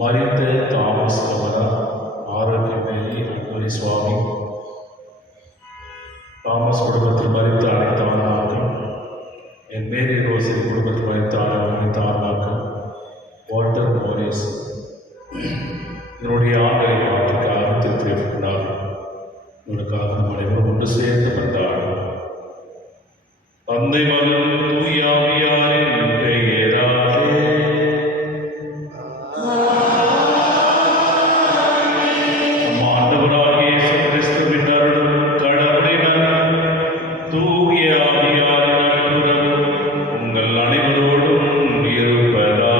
மரித்த தாமஸ் கமலா, ஆரோக்கியமேரி அன்பரி சுவாமி, தாமஸ் குடும்பத்தில் மரித்த அனைத்து ஆன்மாக்கள், என் மேரி ரோசின் குடும்பத்தில் மரித்த அனைத்து ஆன்மாக்கள், வால்டர் மோரிஸ் இதனுடைய ஆண்களை மாற்றுக்காக திருத்திருக்கிறார். இவனுக்காக நம் அனைவரும் ஒன்று சேர்ந்து வந்தார். தந்தை மகன் தூய ஆவியாரின் பெயராலே நம் ஆண்டவராகிய இயேசு கிறிஸ்துவின் அருளும் கடவுளின் தூய ஆவியாரின் நட்புறவும் உங்கள் அனைவரோடும் இருப்பதாக.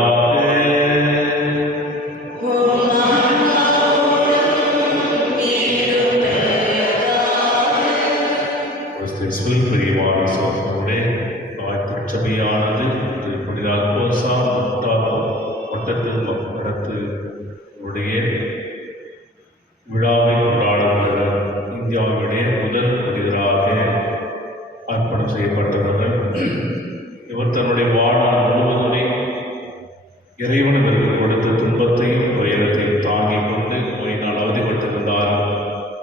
கிறிஸ்துவில் பிரியமான சகோதரர்களே, திருச்சபையானது புனித அல்போன்சா மட்டத்து நடத்து உடைய விழாவை கொண்டாடுகிற இந்தியாவுடைய முதல் புனிதராக அர்ப்பணம் செய்யப்பட்டவர்கள். இவர் தன்னுடைய வாழ்நாள் முழுவதுமே இறைவனுக்கு கொடுத்த துன்பத்தையும் துயரத்தையும் தாங்கிக் கொண்டு நோயினால் அவதிப்பட்டிருந்தார்.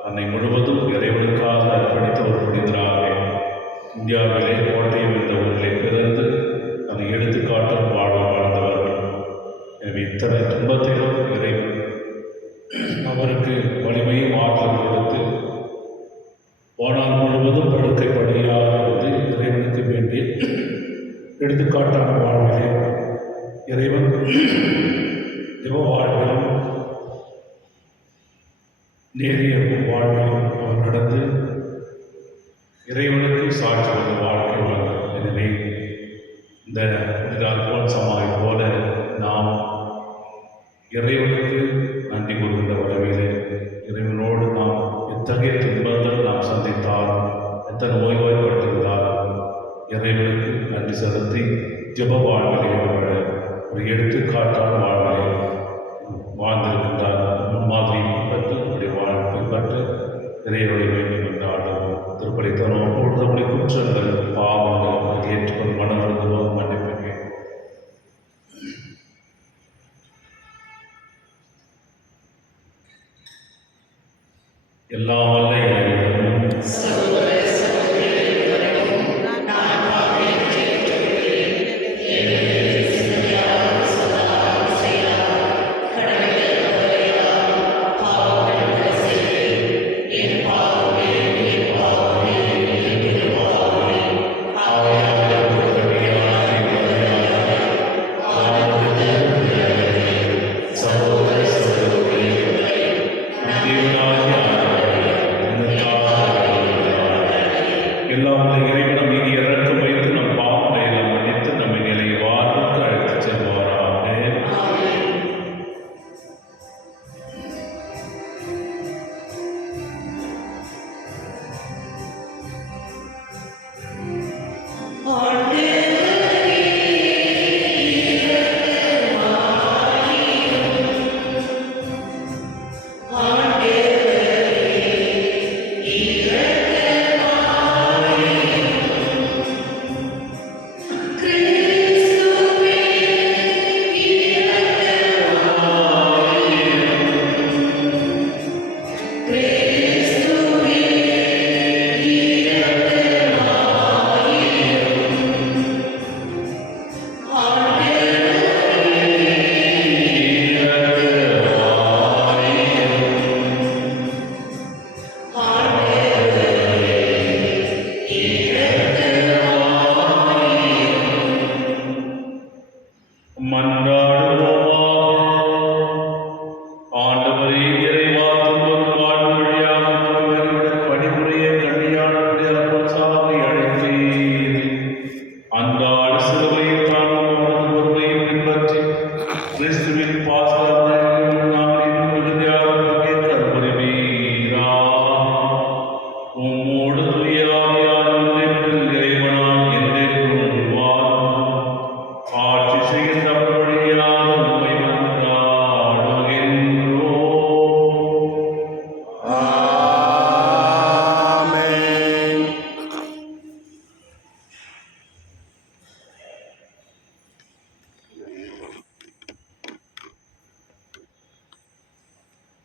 தன்னை முழுவதும் இறைவனுக்காக அர்ப்பணித்த ஒரு புனிதராக இந்தியாவிலே கோட்டையம் என்ற ஊரிலே பிறந்து தன்னை எடுத்துக்காட்டும் வாழ்வு வாழ்ந்தவர்கள். எனவே இத்தனை துன்பத்திலும் இறைவன் அவருக்கு வலிமையும் ஆற்றல் கொடுத்து வாழ்நாள் முழுவதும் படுக்கை படியாக இருந்து இறைவனுக்கு வேண்டிய எடுத்துக்காட்டான வாழ்விலே இறைவன் ஜெப வாழ்விலும் நேரிய வாழ்விலும் அவர் நடந்து இறைவனுக்கு சாட்சி வந்த வாழ்க்கை வாழ்ந்தார். எனவே இந்த புனித அல்போன்சாவை போல நாம் இறைவனுக்கு நன்றி கூறுகின்ற உறவிலே இறைவனோடு நாம் எத்தகைய துன்பங்கள் நாம் சந்தித்தாலும் எத்தனை நோய்வாய்ப்பட்டிருந்தாலும் இறைவனுக்கு நன்றி செலுத்தி ஜெப வாழ்விலே ஈடுபட ஒரு எடுத்துக்காட்டான வாழ்விலே வாழ்ந்திருக்கின்றார். முன்மாதிரி பின்பற்றி நம்முடைய வாழ்வு பின்பற்ற இறைவனை வேண்டும் என்றாலும் திருப்பலித்தனம் பொழுதுபடி குற்றங்கள் பாவங்கள் ஏற்றுக்கொண்டு மனம் வருந்துவோம் மன்னிப்பு எல்லா வல்ல இறைவனும்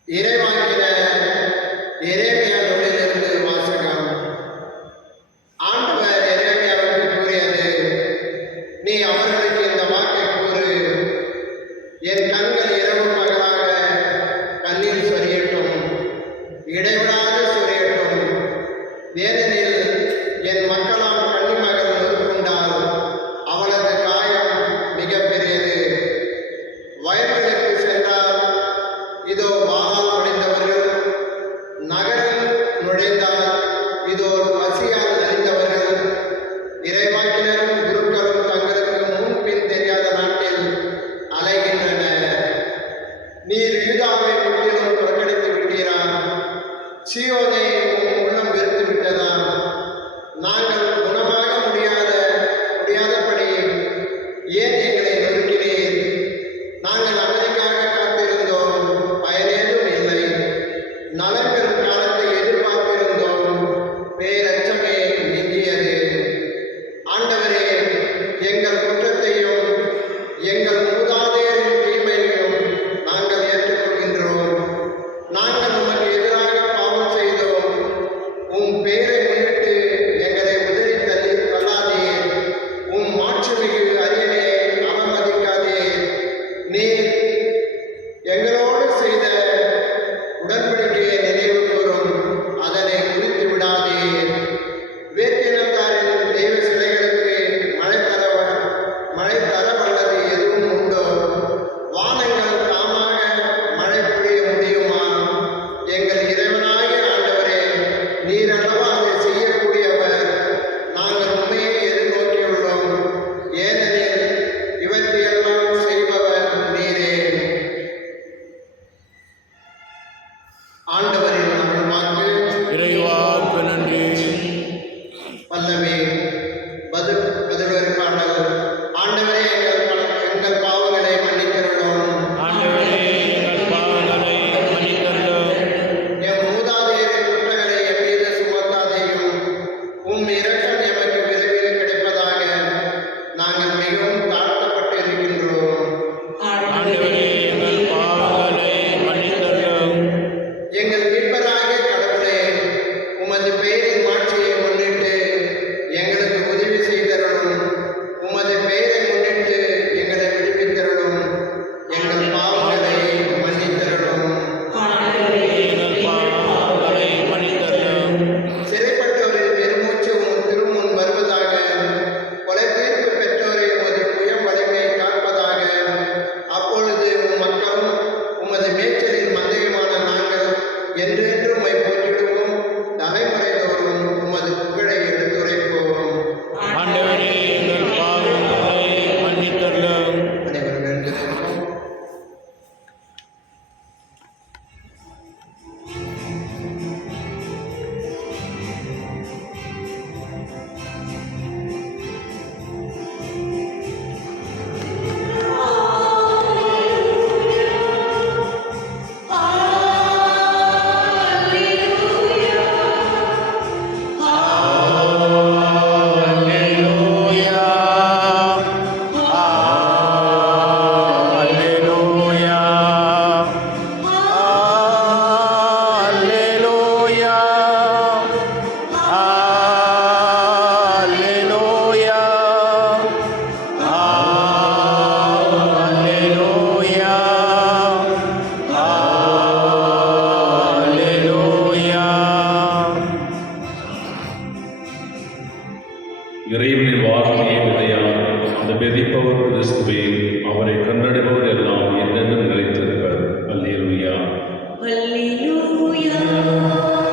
இறைவாக்கினர் எரேமியா நூலிலிருந்து வாசகம். ஆண்டவர் எரேமியாவுக்கு கூறியது: நீ அவர்களுக்கு இந்த வாக்கை கூறு, என் கண்கள் இரவு பகலாக கண்ணீர் சொரியட்டும், இடைவிடாது சொரியட்டும். ஏனெனில் என் மக்களாம் கன்னிமகள் நொறுக்குண்டால் அவளது காயம் மிக பெரியது. வயல்களுக்கு சென்றால் இதோ வாளால் முடிந்தவர்கள், நகரில் நுழைந்தால் இதோ பசியால் நலிந்தவர்கள். இறைவாக்கினரும் குருக்களும் தங்களுக்கு முன்பின் தெரியாத நாட்டில் அலைகின்றனர். நீர் யூதாவை முற்றிலும் புறக்கணித்து விட்டீரா? சீயோனை உம் உள்ளம் வெறுத்து விட்டதா? நாங்கள் குணமாக முடியாதபடி ஏன் எங்களை நொறுக்கினீர்? நாங்கள் அமைதிக்காக காத்திருந்தோம், பயனேதும் இல்லை. நலம் பெறும் காலத்தை எதிர்பார்த்திருந்தோம், பேரச்சமே நீங்கியது. ஆண்டவரே, எங்கள் குற்றத்தையும் எங்கள் மூதாதையரின் தீமையையும் நாங்கள் ஏற்றுக்கொள்கின்றோம். நாங்கள் உமக்கு எதிராக பாவம் செய்தோம். உம் பேரை முன்னிட்டு எங்களை உதறி தள்ளாதீர். உம் மாட்சிமிகு அரியணை அவமதிக்காதீர். நீர் எங்களோடு செய்த உடன்படிக்கையை நினைவு கூறும், அதனை குறித்து விடாதீர். வேற்றினத்தாரின் தெய்வ சிலைகளுக்கு மழை தர வல்லது எதுவும் உண்டோ? வானங்கள் தாமாக மழை பொழிய முடியுமா? எங்கள் இறைவனாகிய ஆண்டவரே, நீர் அல்லவா அதை செய்யக்கூடியவர். நாங்கள் உண்மையை எதிர்நோக்கியுள்ளோம், ஏனெனில் இவற்றையெல்லாம் செய்பவர் நீரே. ஆண்டவரின் அருள்வாக்கு. இறைவாக்கு நன்றி. பல்லவி பதிலொரு பாடல். ஆண்டவரே, எங்கள் பாவங்களை மன்னித்தருளும். ஆண்டவரே, எங்கள் பாவங்களை மன்னித்தருளும். எம் மூதாதையரின் குற்றங்களை எம் மீது சுமத்தாதையும். உம் இரக்கம் எமக்கு விரைவில் கிடைப்பதாக. நாங்கள் மிகவும் தாழ்த்தப்பட்டிருக்கின்றோம். ஆண்டவரே, எங்கள் பாவங்களை மன்னித்தருளும். எங்கள் மீட்பராகிய கடவுளே, உமது பெயரின் மாட்சியை முன்னிட்டு எங்களுக்கு உதவி செய்தருளும். உமது பெயரை முன்னிட்டு எங்களை விடுவித்தருளும். எங்கள் பாவங்களை மன்னித்தருளும். எங்கள் பாவங்களை மன்னித்தருளும். சிறைப்பட்டோரின் பெருமூச்சு உம் திருமுன் வருவதாக. கொலை தீர்ப்பு பெற்றோரை உமது புயம் வலிமை காப்பதாக. அப்பொழுது உம் மக்களும் உமது மேய்ச்சலின் மந்தையுமான நாங்கள் என்றென்றும் உம்மை போற்றிடுவோம். தலைமுறை தோறும் உமது புகழை எடுத்துரைப்போம். ஆண்டவரே, எங்கள் பாவங்களை மன்னித்தருளும். அனைவரும் எழுந்திருப்போம். அல்லேலூயா. அல்லேலூயா. அல்லேலூயா. அல்லேலூயா. அல்லேலூயா. அல்லேலூயா. இறைவனின் வார்த்தையே விதையார், அந்த விதைப்பவர் கிறிஸ்துவே. அவரை கண்டடைபவர் எல்லாம் என்னென்னும் நிலைத்திருப்பர். அல்லேலூயா. Hallelujah,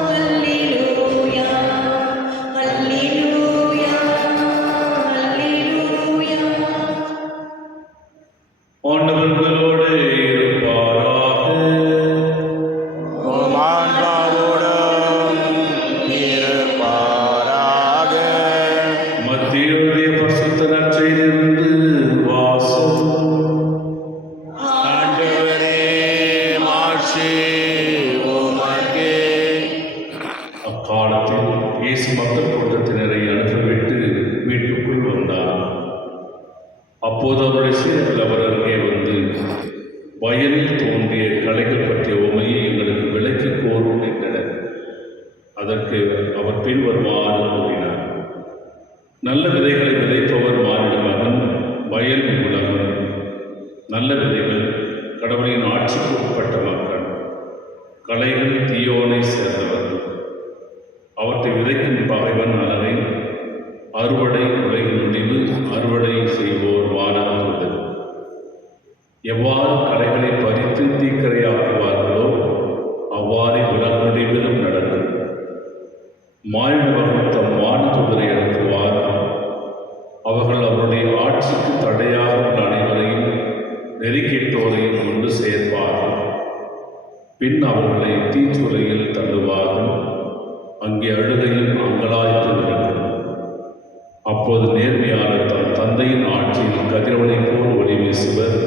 hallelujah, hallelujah, hallelujah. ஆண்டவர்களோடு இருப்பாராக. உம் ஆன்மாவோடும் இருப்பாராக. மத்திய பரிசுத்த நற்செய்தியிலிருந்து வாசகம். ஆண்டவரே, மாட்சி உமக்கே. அக்காலத்தில் இயேசு மக்கள் கூட்டத்தினரை அனுப்பிவிட்டு வீட்டுக்குள் வந்தார். அப்போது அவருடைய சீடர்கள் அவர் அருகே வந்து, வயலில் தோன்றிய களைகள் பற்றிய உமையை எங்களுக்கு பின்வருமாறு கூறினார். நல்ல விதைகளை விதைப்பவர் மானிட மகன், வயலில் உலகம். நல்ல விதைகள் கடவுளின் ஆட்சிக்கு உட்பட்ட மக்கள். களைகள் தீயோனை சேர்ந்தவர். அவற்றை விதைக்கும் பகைவன் நலனை, அறுவடை உலகின் முடிவு, அறுவடை செய்வோர் வானத்தோடு. எவ்வாறு களைகளை பறித்து தீக்கரையாக்குவார்களோ அவ்வாறே உலக முடிவிலும் நடக்கும். மானிட மகன் தம் வானதூதரை அனுப்புவார். அவர்கள் அவருடைய ஆட்சிக்கு தடையாக உள்ள அனைவரையும் நெறிக்கெட்டோரையும் கொண்டு சேர்ப்பார்கள். பின் அவர்களை தீச்சுளையில் தள்ளுவார்கள். அங்கே அழுகையும் அங்கலாய்த்தும் இருக்கும். அப்போது நேர்மையாளர் தன் தந்தையின் ஆட்சியில் கதிரவனை போல் ஒளி வீசுவர்.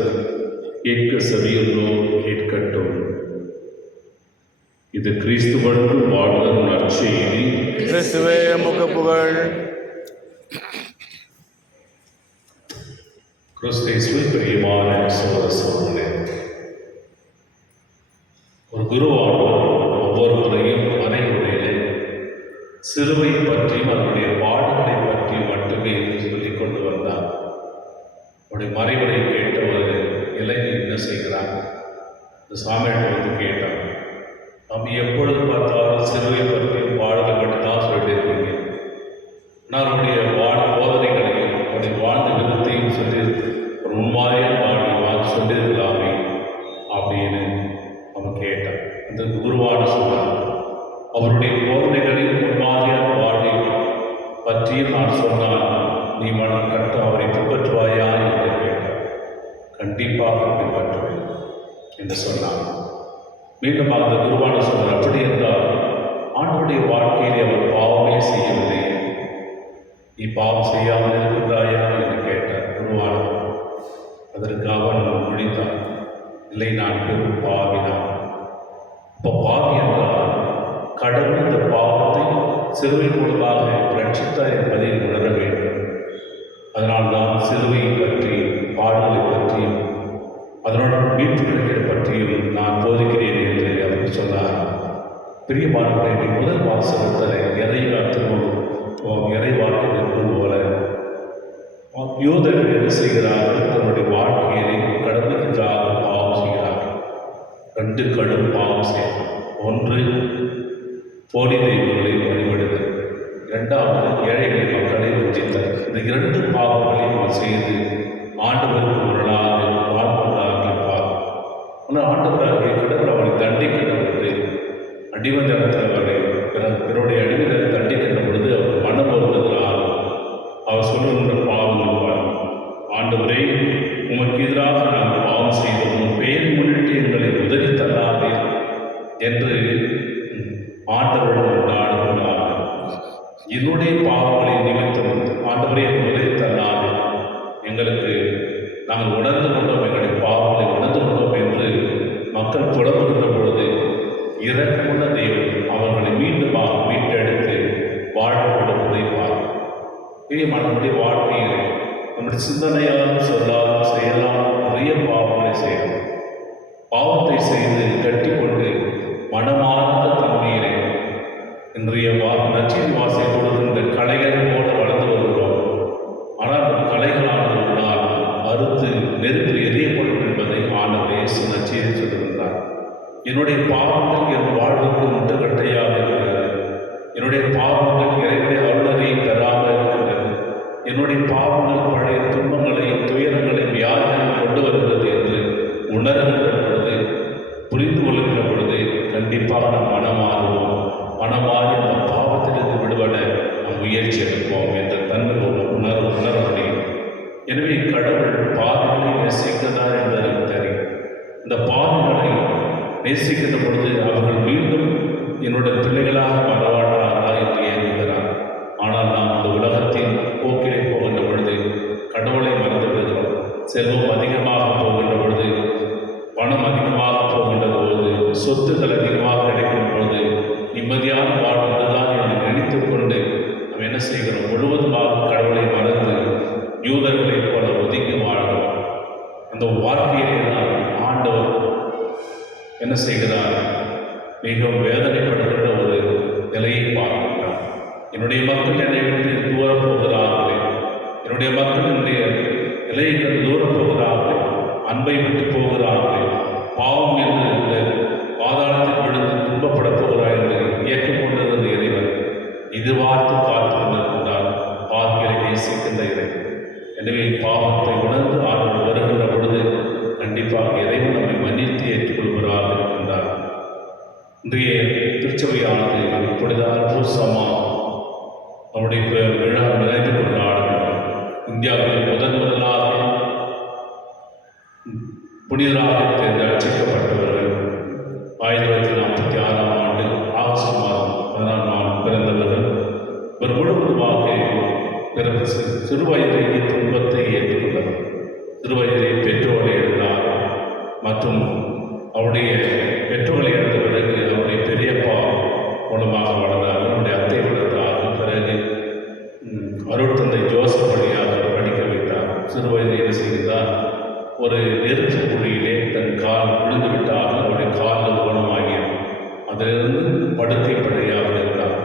கேட்க செவியுள்ளோ கேட்கட்டும். இது கிறிஸ்துவனுக்கு வாழ்வரும் நற்செய்தி. கிறிஸ்துவே உமக்கு புகழ். கிறிஸ்துவில் பிரியமான சகோதர சகோதரர்களே, ஒரு குருவானவர் ஒவ்வொரு முறையும் மறைவுரையிலே சிலுவை பற்றியும் அவருடைய பாடுகளை பற்றியும் மட்டுமே சொல்லிக் கொண்டு வந்தார். அவருடைய மறைவுரை கேட்ட ஒரு இளைஞர் என்ன செய்கிறார், இந்த சாமியிட்ட வந்து கேட்டார், நம்ம எப்பொழுது பார்த்தாலும் சிலுவை பற்றியும் பாடுகள் மட்டும்தான் சொல்லிட்டு இருக்கீங்க, ஆனால் அவருடைய போதனைகளையும் அவருடைய வாழ்ந்த விதத்தையும் சொல்லி ஒரு முன்மாதிரியான வாழ்க்கை சொல்லியிருக்கலாமே அப்படின்னு அவன் கேட்டான். அந்த குருவான சொன்னார், அவருடைய போதனைகளில் முன்மாதிரியான வாழ்வை பற்றியும் நான் சொன்னால் நீ மனம் கட்ட அவரை பின்பற்றுவாயா என்று கேட்டார். கண்டிப்பாக பின்பற்றுவேன் என்று சொன்னார். மீண்டும் அந்த குருவான சொன்னார், அப்படி என்றால் ஆண்டுடைய வாழ்க்கையிலே அவர் பாவமே செய்யவில்லை, நீ பாவம் செய்யாமல் இருக்கின்றாயா என்று கேட்டார் குருவானவர். அதற்கு அவன் முடித்தான், இல்லை, நான் பெரும் பாவினான். இப்போ பாவி என்றால் கடவுள் இந்த பாவத்தை சிலுவை மூலமாக ரட்சித்தார் என்பதை உணர வேண்டும். அதனால் தான் சிலுவையை பற்றி, பாடலை பற்றியும் அதனுடன் மீட்பு கிடைக்கிற பற்றியும் நான் போதிக்கிறேன் என்று அவர் சொன்னார். பிரியமானவர்களை, முதல் வாசகத்தில் இறைவாக்கு நிற்பது போல யூதர்கள் என்ன செய்கிறார்கள், தன்னுடைய வாழ்க்கையை கடவுளுக்காக பாவம் செய்கிறார்கள். 2 கடும் பாவம் செய்கிறார். ஒன்று, போலி தெய்வங்களை வழிபடுதல். 2வது, ஏழைகளை மக்களை வஞ்சித்தல். இந்த 2 பாவங்களையும் அவர் செய்து ஆண்டவருக்கு முரணாக வாழ்வதாக இருப்பார். ஆனால் ஆண்டவராகிய கடவுள் அவரை தண்டிக்கின்ற பொழுது, அடிவந்தனத்தில் அவரை பிறருடைய அடிவதனை தண்டிக்கின்ற பொழுது அவர் மனம் வருவதனால் அவர் சொல்லுகின்ற பாவங்கள் பார், ஆண்டவரே உமக்கு எதிராக நாங்கள் பாவம் செய்தோம், உன் பெயர் முன்னிட்டு எங்களை உதவி தள்ளாதே என்று ஆண்டவரிடம் கொண்டாடுகிறார்கள். என்னுடைய பாவங்களை நிமித்தம் ஆண்டவரே உதவி தள்ளாதே, எங்களுக்கு நாங்கள் உணர்ந்து கொண்டோம், எங்களுடைய பாவங்களை உணர்ந்து கொண்டோம் என்று மக்கள் புலம்புகின்ற பொழுது இரக்கமுள்ள தேவன் அவர்களை மீண்டுமாக மீட்டெடுத்து வாழ கொடுப்பதை பார்க்கும். நம்முடைய வாழ்க்கையில் நம்முடைய சிந்தனையால், சொல்லால், செயலால் நிறைய பாவங்களை செய்யலாம். பாவத்தை செய்து கட்டிக்கொண்டு மனமார்ந்த தன்மையிலே இன்றைய நச்சின் வாசை கொடுக்கின்ற கலைகள் போல வளர்ந்து வருகிறோம். ஆனால் கலைகளானவர்களால் அறுத்து நெருப்பில் எரியப்படும் என்பதை ஆண்டவர் இயேசு நச்சியை சொல்லுகின்றார். என்னுடைய பாவங்கள் என் வாழ்வுக்கு முட்டுக்கட்டையாக இருக்கிறது. என்னுடைய பாவங்கள் இறைவனை அருளரை பெறாமல் இருக்கிறது. என்னுடைய பாவங்கள் பழைய துன்பங்களை, துயரங்களை, வியாதிகளை கொண்டு வருகிறது என்று உணர்கின்ற பொழுது, புரிந்து கொள்கின்ற பொழுது கண்டிப்பாக நாம் மனமாறுவோம். மனமாறி அந்த பாவத்திலிருந்து விடுபட நாம் முயற்சி எடுப்போம் என்ற தன்மை உணர முடியும். எனவே கடவுள் பாவங்களை நேசிக்கிறார் என்பதற்கு தெரியும். இந்த பாவங்களை நேசிக்கின்ற பொழுது அவர்கள் மீண்டும் என்னுடைய பிள்ளைகளாக வரவாட்டார்களா என்று ஏங்குகிறார். ஆனால் நாம் இந்த உலகத்தின் போக்கிலே போகின்ற பொழுது கடவுளை மறந்து விடுகிறோம். செல்வம் அதிகமாக போகின்ற பொழுது, பணம் அதிகமாக போகின்ற பொழுது, சொத்துக்கள் அதிகமாக கிடைக்கின்ற பொழுது நிம்மதியான வாழ்வதுதான் என்று நினைத்து கொண்டு நாம் என்ன செய்கிறோம், முழுவதுமாக கடவுளை மறந்து யூதர்களைப் போல ஒதுங்கி வாழ்கிறோம். அந்த வாழ்க்கையிலே தான் ஆண்டவர் என்ன செய்கிறார், மிகவும் வேதனைப்படுகின்ற ஒரு நிலையை பார்க்கின்றார். என்னுடைய மக்கள் என்னை விட்டு தூரப் போகிறார்களே, என்னுடைய மக்கள் என்னுடைய இலைகள் தூரப் போகிறார்களே, அன்பை விட்டு போகிறார்களே, பாவம் என்று இந்த பாதாளத்தில் விழுந்து துன்பப்பட போகிறார் என்று இயக்கம் கொண்டிருந்த இறைவன் எதிர்பார்த்து காத்து கொண்டிருக்கின்றார். பாவிகளை நேசிக்கின்ற இறைவன். எனவே பாவத்தை உணர்ந்து ஆண்டவர் வருகின்ற பொழுது கண்டிப்பாக இறைவன் நம்மை மன்னித்து ஏற்றுக்கொள்வராக இருக்கின்றார். இன்றைய திருச்சபையானது இப்பொழுது அற்புதமா அவருடைய விழா நிறைந்து கொண்டாடுகிறார். இந்தியாவில் முதலாக புனிதராக அர்ச்சிக்கப்பட்டவர்கள் 1946ஆம் ஆண்டு ஆகஸ்ட் மாதம் 14ஆம் பிறந்தவர்கள். இவர் முழுவதுமாக பிறந்த சிறுவயதிலேயே துன்பத்தை ஏற்றுக்கொண்டவர். சிறுவயதிலே பெற்றோரை இழந்தார் மற்றும் அவருடைய பெற்றோர்களை இழந்த பிறகு அவருடைய பெரியப்பா மூலமாக வளர்ந்தார். அவருடைய அத்தை வளர்ந்தார். பிறகு அருட்தந்தை ஜோசப் வழியாக படிக்க வைத்தார். சிறுவயதில் என்ன செய்தார்? ஒரு நெருப்பு குழியிலே தன் கால் விழுந்து விட்டால் அவருடைய காலில் குணமாகியது. அதிலிருந்து படுக்கை படையாக இருந்தார்.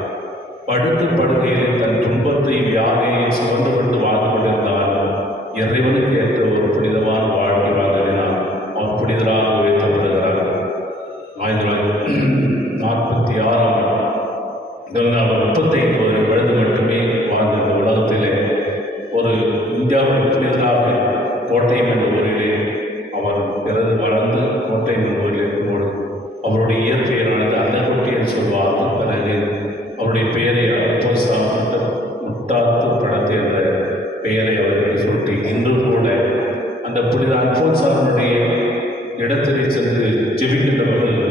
படுக்கையிலே தன் துன்பத்தை வியாதியை சுமந்து கொண்டு வாழ்ந்து கொண்டிருந்தாலும் இறைவனுக்கு ஏற்ற ஒரு புனிதமான வாழ்க்கை வாழ்ந்தினார். அவர் புனிதராக உயர்த்தப்படுகிறார். 1946ஆம் அவர் 35 வயது மட்டுமே வாழ்ந்த இந்த உலகத்திலே ஒரு இந்தியாவின் புனிதராக கோட்டையம் என்ற ஊரிலே அவர் பிறந்து வளர்ந்து கோட்டையம் என்ற ஊரில் இருக்கும்போது அவருடைய இயற்பெயரானது அன்னகுட்டி என்று சொல்வார்கள். பிறகு அவருடைய பெயரை முட்டாத்து படத்து என்ற பெயரை அவர்கள் சுட்டி இன்றும் கூட அந்த புனித அல்போன்சாருடைய இடத்திலே சென்று ஜெபிக்கின்றவர்கள்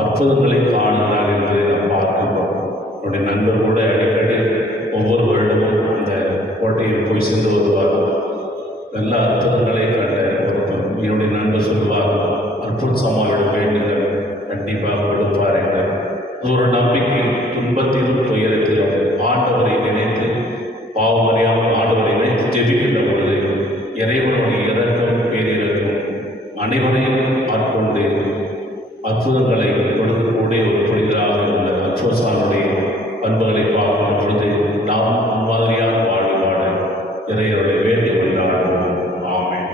அற்புதங்களை காணுகிறார் என்பதை நாம் பார்க்கின்றோம். அவருடைய நண்பர் கூட அடிக்கடி ஒவ்வொரு வருடமும் அந்த கோட்டையில் போய் சென்று வருவார்கள். நல்ல அற்புதங்களை கண்ட என்னுடைய நண்பர் சொல்வார், அல்போன்சாமாவிடம் வேண்டுங்கள், கண்டிப்பாக எடுப்பார் என்று. அது ஒரு நம்பிக்கை. துன்பத்திலும் துயரத்திலும் ஆண்டவரை நினைத்து பாவமறியாமல் ஆண்டவரை நினைத்து ஜெபிக்கின்ற பொழுது இறைவனுடைய இரக்கம் பேரிரக்கம் அனைவரையும் ஆட்கொண்டு அற்புதங்களை கொடுக்கக்கூடிய ஒரு புனிதராக உள்ள அல்போன்சானுடைய பண்புகளை பார்க்கும் பொழுது நாம் மாதிரியான வாழ்வு வாழ இறைவனுடைய வேண்டி கொண்டாடுவோம். ஆமென்.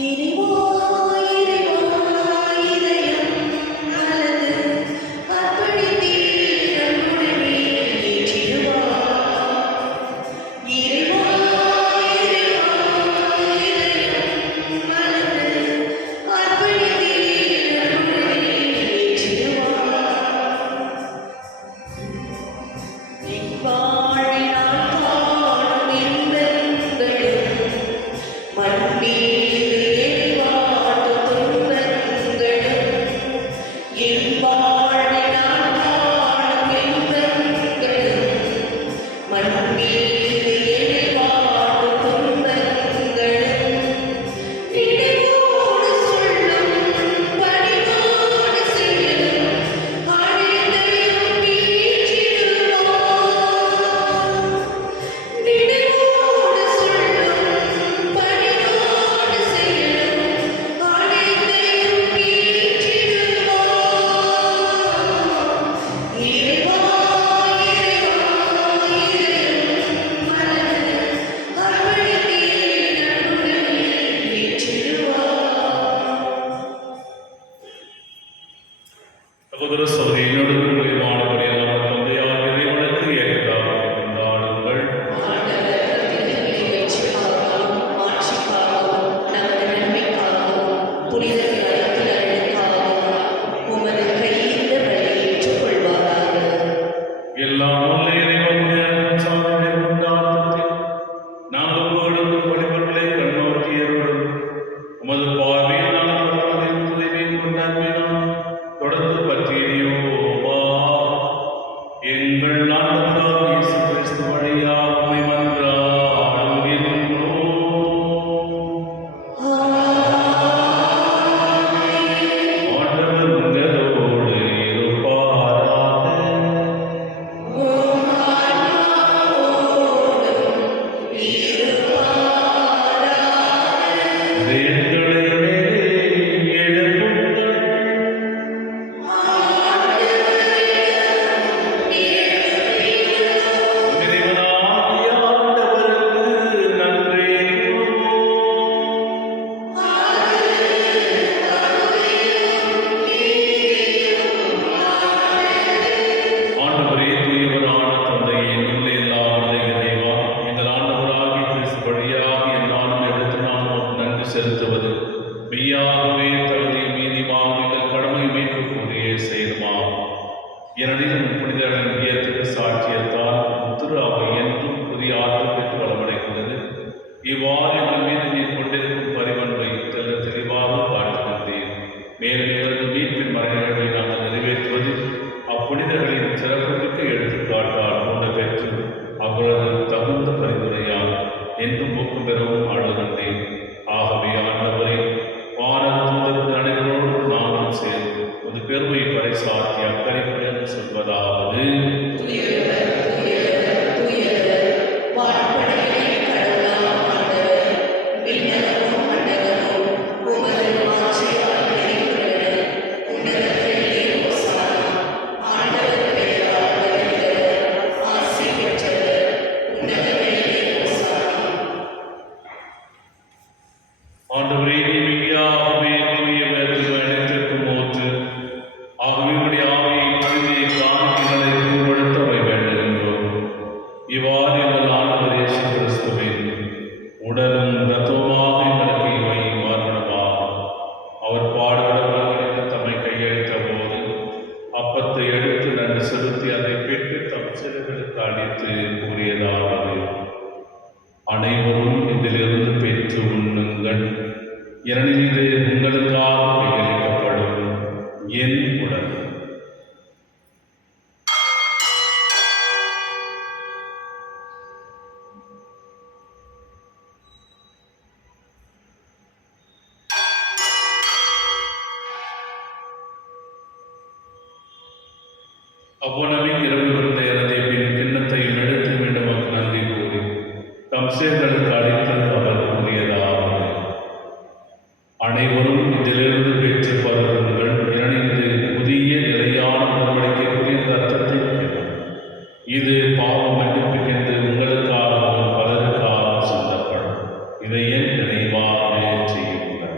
இறைவா, இறைவா, இதயம் நலது அர்ப்பணித்தீர் நம்முடனே ஏற்றிடுவார். இறைவா, இறைவா, இதயம் நலது அர்ப்பணித்தீர் நம்முடனே ஏற்றிடுவார். இவ்வாழ்நாள் காணும் இன்பங்களும் மண்மீது எரிவாட்டு துன்பங்களும் இவ்வாழ்நாள் காணும் இன்பங்களும் மண்மீது எரிவாட்டு துன்பங்களும் நினைவோடு சொல்லும் பணிவோடு செய்யும் அனைத்தையும் மீற்றிடுவார். நினைவோடு சொல்லும் பணிவோடு செய்யும் அனைத்தையும் மீற்றிடுவார். இறைவா, இறைவா, இதயம் மலர்ந்து அர்ப்பணித்தீர் நம்முடனே ஏற்றிடுவார். சகோதர சகோதரிகளோடு குறைவான பணியாளர் தந்தையார் இறைவனுக்கு ஏற்றதாக கொண்டாடுங்கள். ஆண்டவர் திருத்தந்தை வெற்றிக்காகவும் மாட்சிக்காகவும் நமது நன்மைக்காகவும் புனித நலன்களுக்காகவும் உமது கையிலிருந்து பலியை ஏற்றுக்கொள்வாராக. எல்லாம் உள்ள இறைவனுடைய சாதனை கொண்டாட்டத்தில் நாங்கள் கொடுக்கும் பணிபொருளை கண்ணோக்கியருடன் உமது பார்வையினால் அவர்களின் தூய்மை கொண்டாடினோம். தொடர்ந்து பற்றியோமா சாட்சியத்தால் திரு அவை என்றும் புதிய ஆற்றல் பெற்று வளமடைகின்றது. இவ்வாறு எங்கள் மீது நீர் கொண்டிருக்கும் பரிவன்பை தெல்ல தெளிவாக காட்டுகின்றேன். மேலும் எங்களது மீட்பின் மறைகளை நாங்கள் நிறைவேற்றுவது அப்புனிதர்களின் சிறப்புமிக்க எடுத்துக்காட்டால் கொண்ட பெற்று அவரது தகுந்த பரிந்துரையால் என்றும் ஊக்கம் பெறவும் ஆடுகின்றேன். ஆகவே ஆண்டவரை வானக தூதர்கள் அனைவரோடு நானும் சேர்ந்து ஒரு பெருமை பறைசாற்றி அக்கறைப்புடன் சொல்வதாவது: ஆண்டவரே, நீர் மெய்யாகவே தூயவர், அனைத்திற்கும் ஊற்று. ஆகவே உம்முடைய ஆவியை பொழிந்து காணிக்கைகளை தூய்மைப்படுத்த வேண்டுகின்றோம். இவ்வாறு எங்கள் ஆண்டவர் இயேசு கிறிஸ்துவின் உடலும் இரத்தமுமாக எங்களுக்கு இவை மாறுபடுமாகும். அவர் பாடுபடுவதற்கு தம்மை கையளித்த போது அப்பத்தை எடுத்து நன்றி செலுத்தி அதை பெற்று தம் சிறுகளுக்கு அளித்து கூறியதாவது: அனைவரும் இதிலிருந்து பெற்று உண்ணுங்கள். ஏனெனில் இது உங்களுக்காக கையளிக்கப்படும் என் உடல். அவ்வளவில் இரவு விருந்த இறந்திய பின் கிண்ணத்தையும் எடுத்து மீண்டும் நன்றி கூறி தம் சீர்களுக்கு அளித்து அவர் கூறியதாவது: அனைவரும் இதிலிருந்து பெற்று பருகுங்கள். ஏனெனில் இது புதிய நிலையான உடன்படிக்கைக்குரிய ரத்தத்தின் கிண்ணம். இது பாவ மன்னிப்புக்கென்று உங்களுக்காகவும் பலருக்காகவும் சிந்தப்படும். இதை என் நினைவாக செய்யுங்கள்.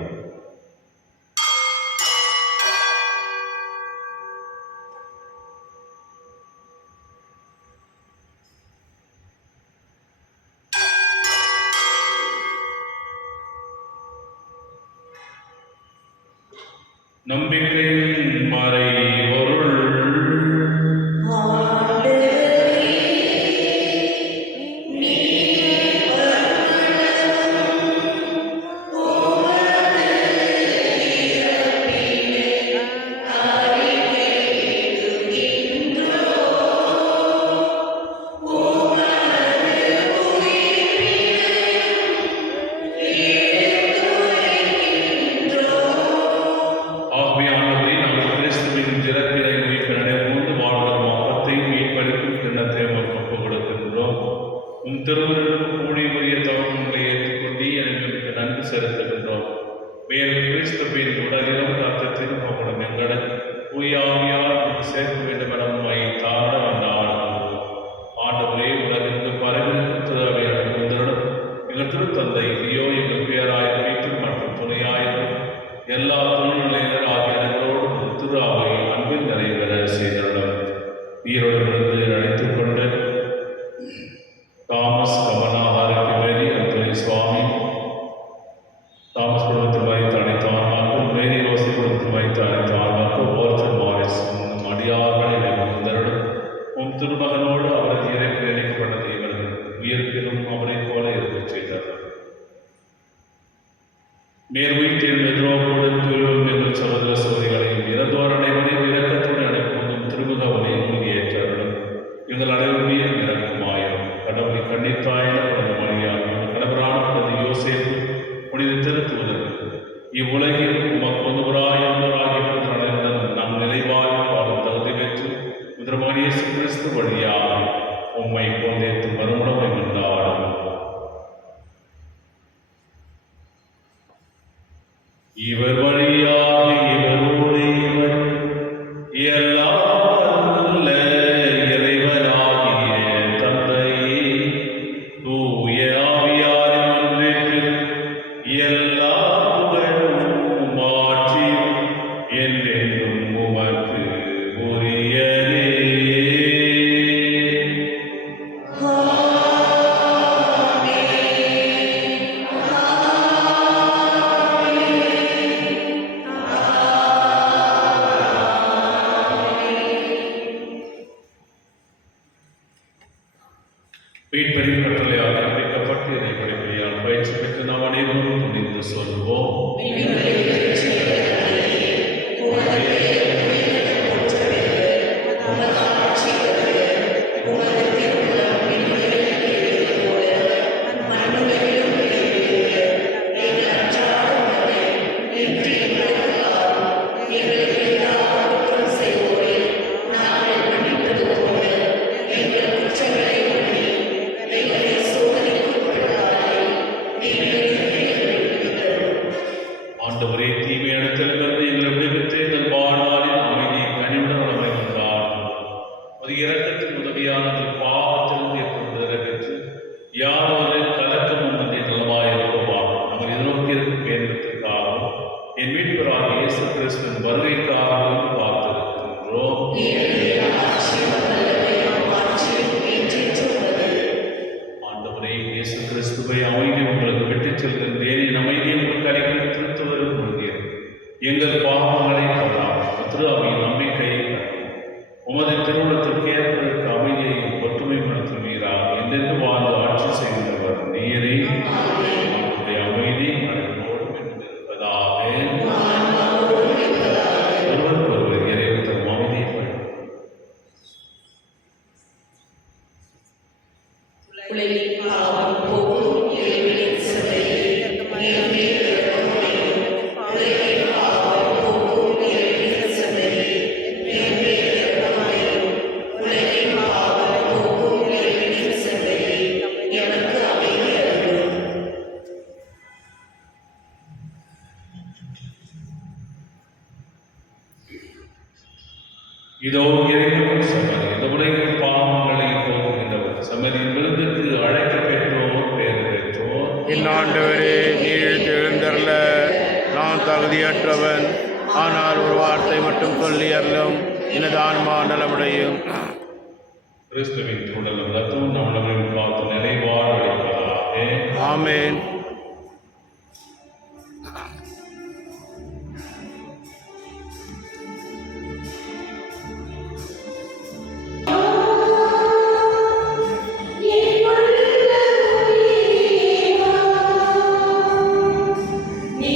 நம்பிக்கையின் மறைபொருள். ஆவியானவரே, நாங்கள் கிறிஸ்துவின் இறப்பினை உயிர்ப்பினை மூன்று வாழ்வரும் அப்பத்தை மீட்பளிக்கும் கிண்ணத்தை உமக்கு ஒப்புக் கொடுக்கின்றோம். உம் திருமணம் கூடி உரிய தவறுகளை ஏற்றுக்கொண்டு எனக்கு நன்கு செலுத்துகின்றோம். மேலும் கிறிஸ்துவின் உடலிலும் ரத்தத்திலும் உங்களும் எங்களை தூயாவியால் சேர்க்க வேண்டும் என உண்மை தாழ வந்தாடுகிறோம். ஆண்டவரே, உலகிற்கு பரவிருக்கும் திருவையான உங்களிடம் எங்கள் திருத்தந்தை லியோ, எங்கள் பேராய வீட்டில் மற்றும் துணையாயிரம் எல்லா தொழில்நிலையினர் ஆகிய அனைவரோடு திரு அவை அன்பில் நிறைவேற செய்துள்ளோம். ஈரோடு அழைத்துக் கொண்டு தாமஸ் கமலா மீட்பரின் கட்டளையாக அறிவிக்கப்பட்டு இதை படிப்படியால் பயிற்சி பெற்று நாம் அனைவரும் துணிந்து சொல்வோம். ஆண்டவரே, தீமையிடத்திலிருந்து எங்களை விடுவித்து எங்கள் வாழ்நாளில் அமைதியை கனிவுடன் அமைந்தார். அது இரக்கத்தின் உதவியானது பாவத்திலிருந்து ஏற்படுவதை பெற்று யாரொரு கலக்கமும் இன்றி நலமாயிருப்பார். நாங்கள் எதிர்நோக்கி இருக்கும் பேரத்திற்காகவும் என் மீட்பராக இயேசு கிறிஸ்துவின் வருகைக்காகவும் காத்திருக்கின்றோம். ஆண்டவரே, இயேசு கிறிஸ்துவை அமைதி உங்களுக்கு விட்டுச் செல்கின்றேன், என் அமைதியை உங்களுக்கு அளிக்கும் திருத்துவரும் கொள்கிறேன். எங்கள் பாவங்களை திரு அவையின் நம்பிக்கையை உமது திருவுளத்திற்கு ஏற்பதற்கு அமைதியையும் ஒற்றுமைப்படுத்துவீராக என்றென்று வாழ்ந்து ஆட்சி செய்கின்றவர் நீரே. உங்களுடைய அமைதி அனைவரோடும் இருப்பதாக. ஒருவருக்கு ஒருவர் இறைவன் தரும் அமைதியை உலகின் பாவம் போக்கும் இறைவனின் சபையே, நீரே இரக்கமாயிரும். உலகின் பாவம் போக்கும் இறைவனின் சபையே, நீரே இரக்கமாயிரும். உலகின் பாவம் போக்கும் இறைவனின் சபையே, எனக்கு அமைதி அருளும். இதோ இறைவனின் சமரி, இந்த உலகின் பாவங்களை போக்குகின்றவர். சமரின் விருந்துக்கு அழைக்கப்பெற்றோர் பேறு பெற்றோர். என் ஆண்டவரே, நீர் எழுந்தருள நான் தகுதியற்றவன். ஆனால் ஒரு வார்த்தை மட்டும் சொல்லி அருளும், எனது ஆன்மா நலமடையும். கிறிஸ்துவின் உடலும் ரத்தமும் நம்மளவரின் காத்து நிறைவாக அளிப்பதாக. ஆமென். நீ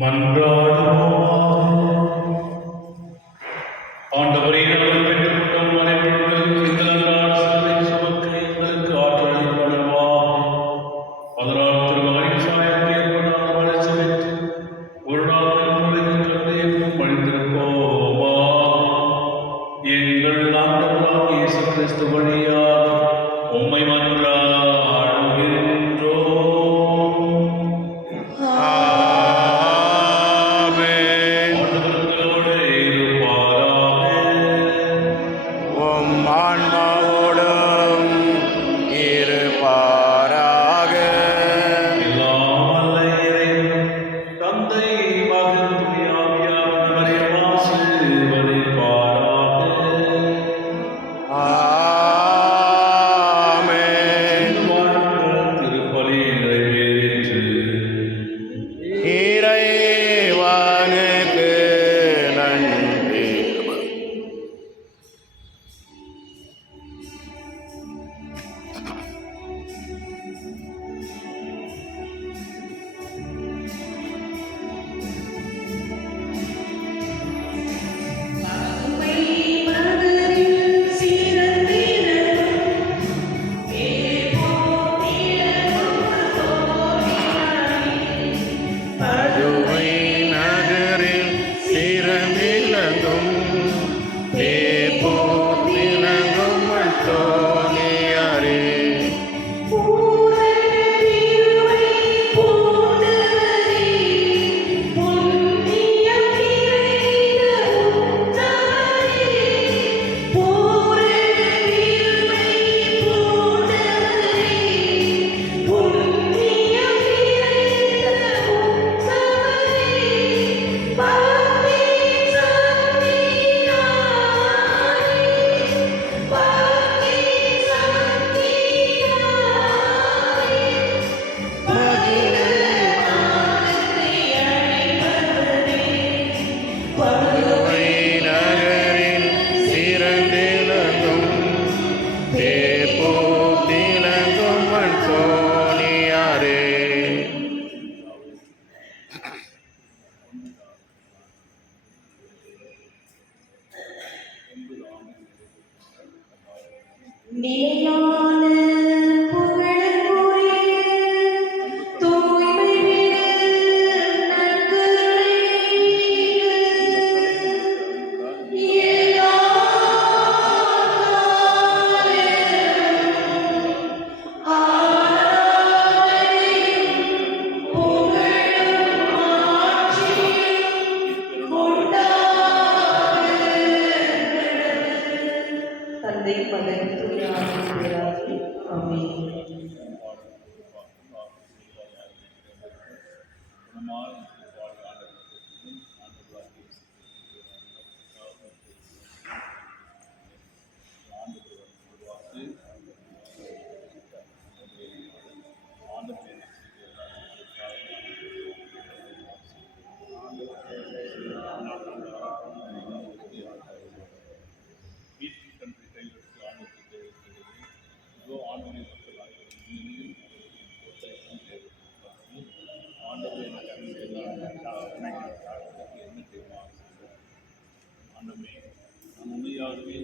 மன்றாடுவோமாக. ஆண்டவரே, நாங்கள் பெற்றுக்கொண்ட மறைபொருட்களுக்கு இந்த அன்றாட சிலுவை சுமக்க எங்களுக்கு ஆற்றல் அளிப்பனவாக. அதனால் திருமகனின் சாயலுக்கு ஏற்படாத வளர்ச்சி பெற்று ஒரு நாள் உலகின் கண்டையும் பணிந்திருப்போமா. எங்கள் ஆண்டவராகிய இயேசு கிறிஸ்து வழியாக உம்மை மன்றாடுகின்றோம். ஆமென். ஆண்டவர்களோடு இருப்பாராக. உம் ஆன்மாவோடும் இருப்பாராக. எல்லாம் வல்ல இறைவன், தந்தை, மகன், தூய ஆவியானவரை ஆசீர்வதிப்பாராக. ஆமென். வாழ்த்துங்கள், திருப்பலி நிறைவேறிற்று. இறைவனுக்கு நன்றி. பதுமை மலரில் சிறந்திடணும் பதுவை நகரில் சிறந்திலங்கும் தேப்போத்திலங்கும் தோணியாரே. பதுவை நகரில் சிறந்திலங்கும் தேப்போத்திலங்கும் தோணியாரே. நிலையான புகழுக்குரிய தூய்மை எல்லா தந்தை மகன் தூய ஆவியானவராலே. ஆமென். ஆண்டவரே, நான் உண்மையாகவே